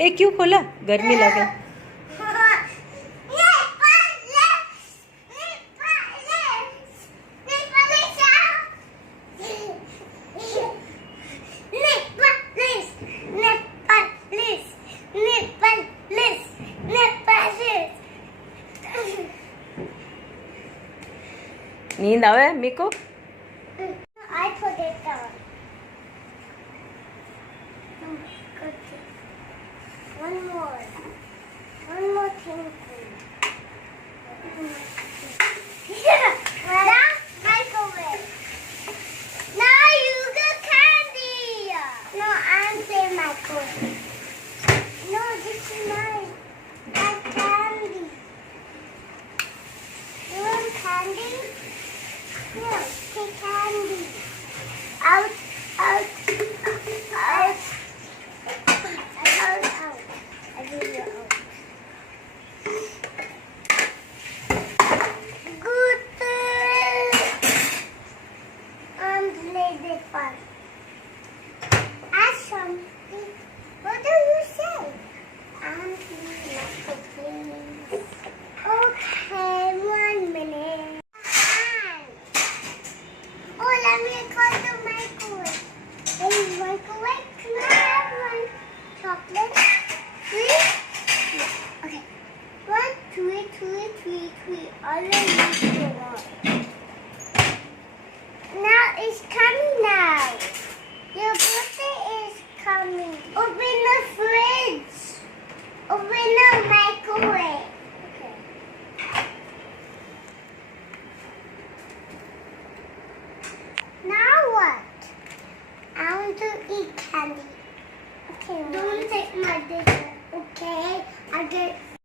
ए क्यों खोला? गर्मी लगे। नींद आवे मीको? I put it down. One more. One more thing, please. Now, microwave. Now you get candy. No, I'm saying microwave. No, this is mine. I have candy. You want candy? Here, take candy. Out, out, out. Out, out. I give you out. Good. Play this one. Ask something. What do you say? Please. Okay, 1 minute. Oh, let me call the microwave. Hey, microwave, can I have one chocolate? Three? Yeah. Okay. 1, 2, 3, 3, 3. All I need to one. Now it's coming now. Your birthday is coming. Open the fridge. Open the microwave. Okay. Now what? I want to eat candy. Okay. Don't take my dessert. Okay. I get